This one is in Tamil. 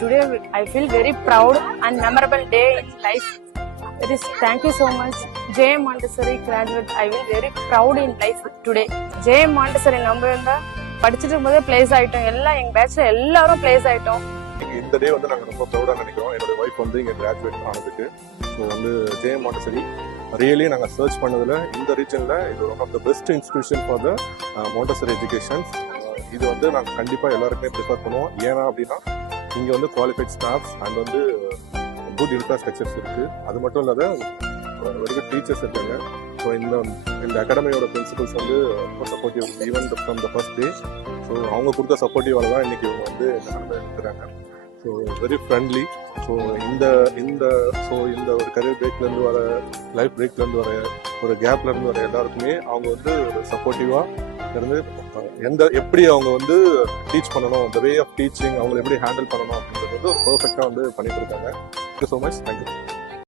today I feel very proud and memorable day in life. It is thank you so much, J.M. Montessori graduate. I feel very proud in life today. J.M. Montessori நம்ம படிச்சுட்டு இருக்கும்போதே பிளேஸ் ஆயிட்டோம். எல்லாம் எங்க பேட்ச்ல எல்லாரும் பிளேஸ் ஆயிட்டோம். இந்த டே வந்து நாங்கள் ரொம்ப ப்ரௌடாக நினைக்கிறோம். என்னோட ஒய்ஃப் வந்து இங்கே கிராஜுவேட் ஆனதுக்கு. ஸோ வந்து J.M. Montessori ரியலி நாங்கள் சர்ச் பண்ணதில் இந்த ரீஜனில் இது one of the best institution for the Montessori education. இது வந்து நாங்கள் கண்டிப்பாக எல்லாருக்குமே ப்ரிஃபர் பண்ணுவோம். ஏன்னா அப்படின்னா இங்கே வந்து குவாலிஃபைட் ஸ்டாஃப்ஸ் அண்ட் வந்து குட் இன்ஃப்ராஸ்ட்ரக்சர்ஸ் இருக்குது. அது மட்டும் இல்லாத வெரி குட் டீச்சர்ஸ் இருக்காங்க. ஸோ இந்த அகாடமியோட பிரின்சிபல்ஸ் வந்து ரொம்ப supportive even from the first day. So அவங்க கொடுத்த சப்போர்ட்டிவால தான் இன்றைக்கி இவங்க வந்து இந்த நிலைமை இருக்கிறாங்க. So very friendly. ஸோ இந்த ஒரு கரியர் பிரேக்லேருந்து வர லைஃப் பிரேக்லேருந்து வர ஒரு கேப்லேருந்து வர எல்லாருக்குமே அவங்க வந்து ஒரு சப்போர்ட்டிவாக இருந்து எப்படி அவங்க வந்து டீச் பண்ணணும், இந்த வே ஆஃப் டீச்சிங் அவங்களை எப்படி ஹேண்டில் பண்ணணும் அப்படின்றது வந்து ஒரு பர்ஃபெக்டாக வந்து பண்ணிட்டு இருக்காங்க. Thank you so much. தேங்க்யூ.